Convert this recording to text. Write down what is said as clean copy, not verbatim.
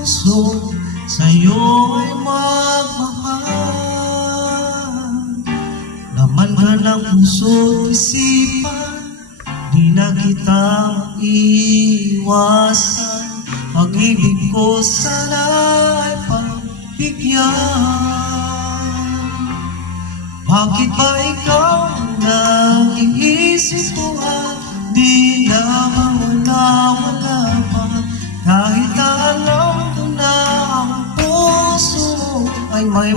puso sa'yo ay magmahal. Laman ka ng puso't isipan, di na kita maiwasan. Pag-ibig ko sana ay pagbigyan. Bakit ba ikaw nag-iisip ko at di na mawala-wala pa? Kahit na alam ko na ang puso ay may